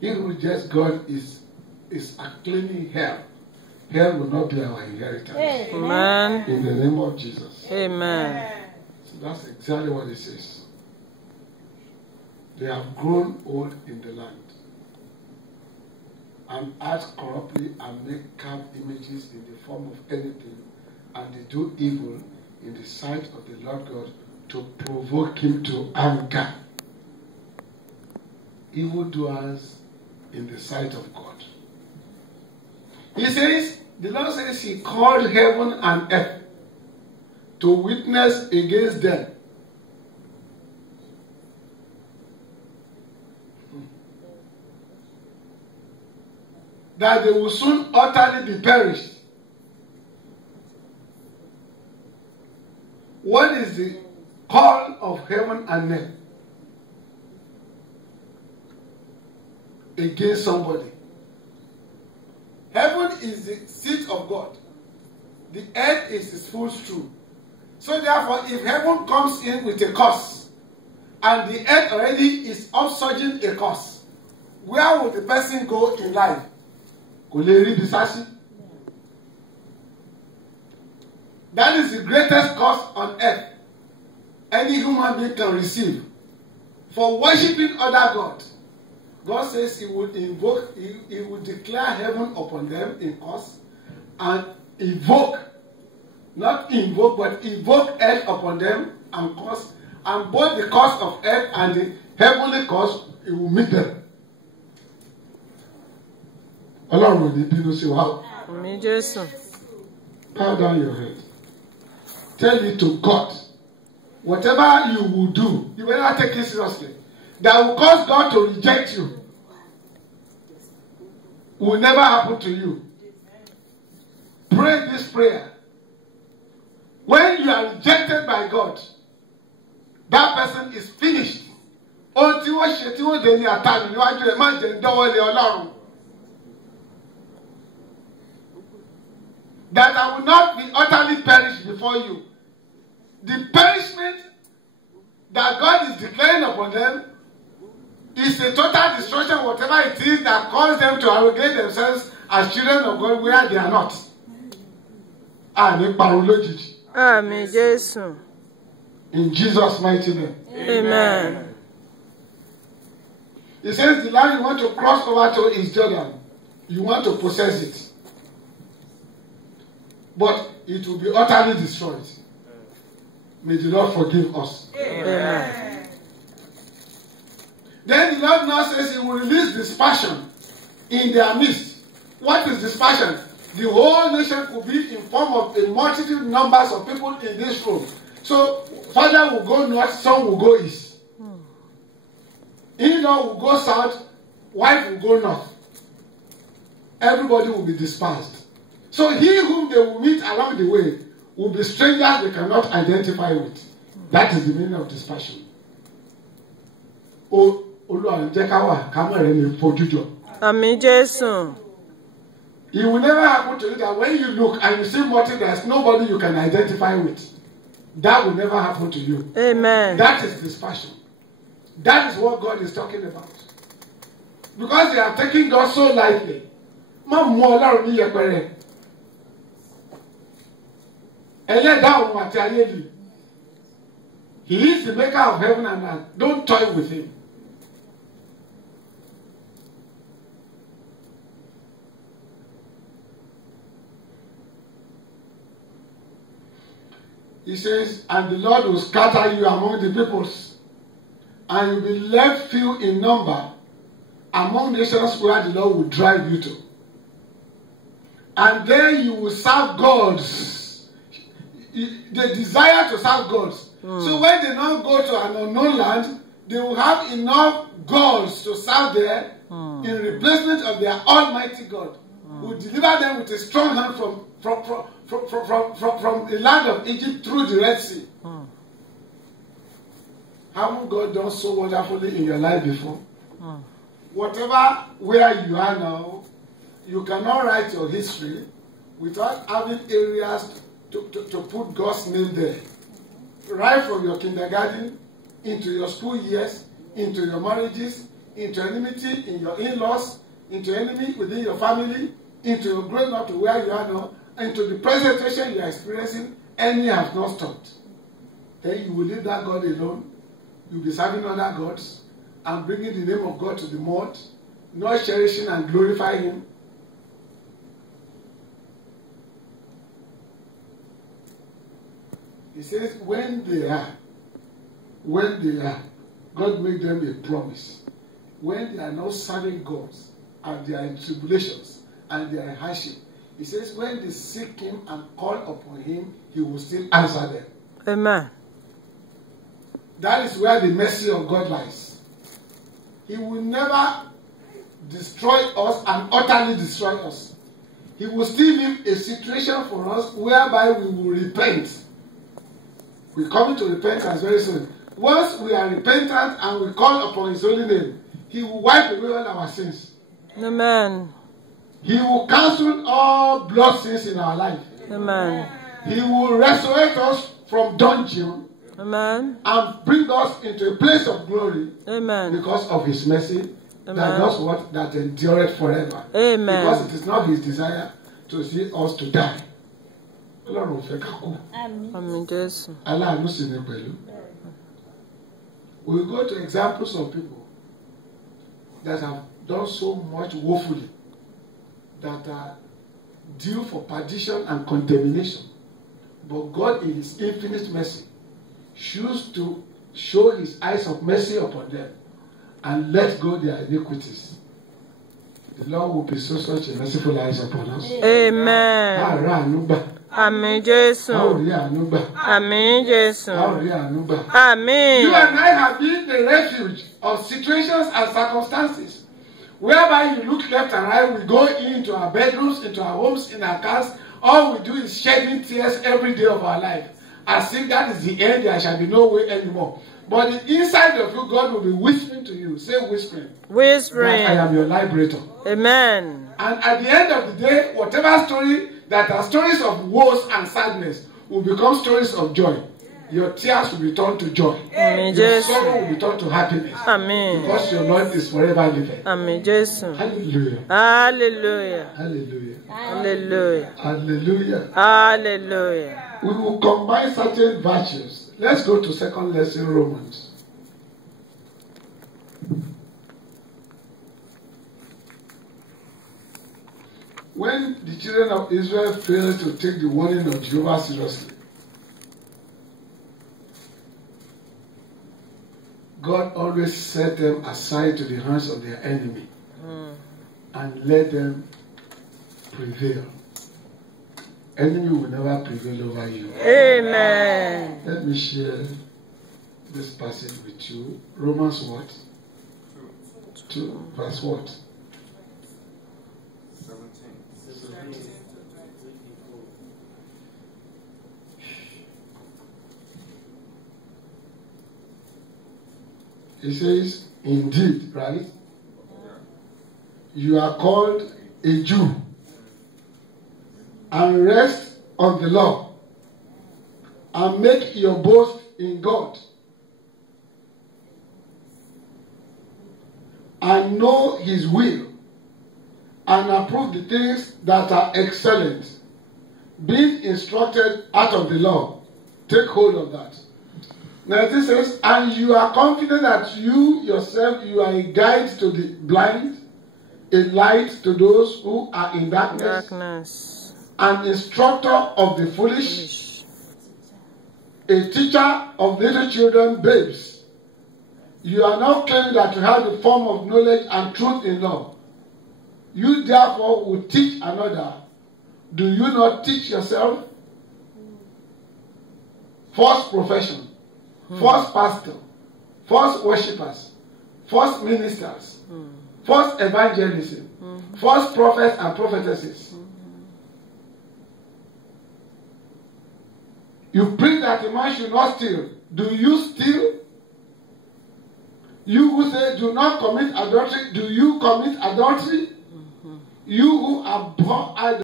He who rejects God is acclaiming hell. Hell will not be our inheritance. Amen. In the name of Jesus. Amen. So that's exactly what it says. They have grown old in the land and act corruptly and make carved images in the form of anything, and they do evil in the sight of the Lord God to provoke him to anger. Evildoers in the sight of God. He says, the Lord says he called heaven and earth to witness against them. That they will soon utterly be perished. What is the call of heaven and earth against somebody? Heaven is the seat of God. The earth is his footstool. So therefore, if heaven comes in with a curse, and the earth already is upsurging a curse, where would the person go in life? That is the greatest curse on earth any human being can receive. For worshipping other gods. God says he would invoke, he would declare heaven upon them in curse, and evoke, not invoke, but evoke earth upon them and curse, and both the curse of earth and the heavenly curse, it will meet them. Allah will be see how. Bow down your head. Tell it to God. Whatever you will do, you better take it seriously. That will cause God to reject you. Will never happen to you. Pray this prayer. When you are rejected by God, that person is finished. That I will not be utterly perished before you. The punishment that God is declaring upon them is a total destruction, whatever it is that causes them to arrogate themselves as children of God where they are not. Amen. Jesus. In Jesus' mighty name. Amen. He says the land you want to cross over to is Jordan. You want to possess it. But it will be utterly destroyed. May the Lord forgive us. Amen. Then the Lord now says he will release dispersion in their midst. What is dispersion? The whole nation could be in form of a multitude numbers of people in this room. So father will go north, son will go east. In-law will go south, wife will go north. Everybody will be dispersed. So he whom they will meet along the way will be strangers they cannot identify with. That is the meaning of dispersion. Amen. Jesus. It will never happen to you that when you look and you see multi, there's nobody you can identify with. That will never happen to you. Amen. That is dispersion. That is what God is talking about. Because they are taking God so lightly. He is the maker of heaven and earth. Don't toy with him. He says, and the Lord will scatter you among the peoples, and you will be left few in number among nations where the Lord will drive you to. And then you will serve gods. They desire to serve gods. So when they now go to an unknown land, they will have enough gods to serve there in replacement of their almighty God, who will deliver them with a strong hand from the land of Egypt through the Red Sea. Haven't God done so wonderfully in your life before? Whatever, where you are now, you cannot write your history without having areas to put God's name there. Right from your kindergarten, into your school years, into your marriages, into enmity in your in-laws, into enemy within your family, into your growing up to where you are now, into the present situation you are experiencing, enemy has not stopped. Then you will leave that God alone. You'll be serving other gods and bringing the name of God to the mud, not cherishing and glorifying Him. He says, when they are, God made them a promise. When they are not serving God and they are in tribulations and they are in hardship, He says, when they seek Him and call upon Him, He will still answer them. Amen. That is where the mercy of God lies. He will never destroy us and utterly destroy us. He will still leave a situation for us whereby we will repent. We're coming to repentance very soon. Once we are repentant and we call upon His holy name, He will wipe away all our sins. Amen. He will cancel all blood sins in our life. Amen. He will resurrect us from dungeon. Amen. And bring us into a place of glory. Amen. Because of His mercy. Amen. That does what? That endureth forever. Amen. Because it is not His desire to see us to die. Amen. Jesus. We will go to examples of people that have done so much woefully, that are due for perdition and contamination. But God, in His infinite mercy, choose to show His eyes of mercy upon them and let go their iniquities. The Lord will bestow such a merciful eyes upon us. Amen. Amen, Jesus. Amen, Jesus. Amen. You and I have been the refuge of situations and circumstances whereby you look left and right, we go into our bedrooms, into our homes, in our cars. All we do is shedding tears every day of our life. As if that is the end, there shall be no way anymore. But the inside of you, God will be whispering to you. Say whispering. Whispering. That I am your liberator. Amen. And at the end of the day, whatever story that are stories of woes and sadness will become stories of joy. Your tears will be turned to joy. Amen. Your sorrow will be turned to happiness. Amen. Because your Lord is forever living. Amen. Jesus. Hallelujah. Hallelujah. Hallelujah. Hallelujah. Hallelujah. Hallelujah. We will combine certain virtues. Let's go to second lesson, Romans. When the children of Israel failed to take the warning of Jehovah seriously, God always set them aside to the hands of their enemy and let them prevail. Enemy will never prevail over you. Amen. Let me share this passage with you. Romans what? 2 verse what? 17. It says, indeed, right? You are called a Jew and rest on the law and make your boast in God and know His will and approve the things that are excellent, being instructed out of the law. Take hold of that. Now this says, and you are confident that you yourself, you are a guide to the blind, a light to those who are in darkness, an instructor of the foolish, a teacher of little children, babes. You are not claiming that you have the form of knowledge and truth in law. You therefore will teach another. Do you not teach yourself? False profession, false pastor, false worshippers, false ministers, false evangelism, false prophets and prophetesses. You preach that a man should not steal. Do you steal? You who say do not commit adultery, do you commit adultery? You who are born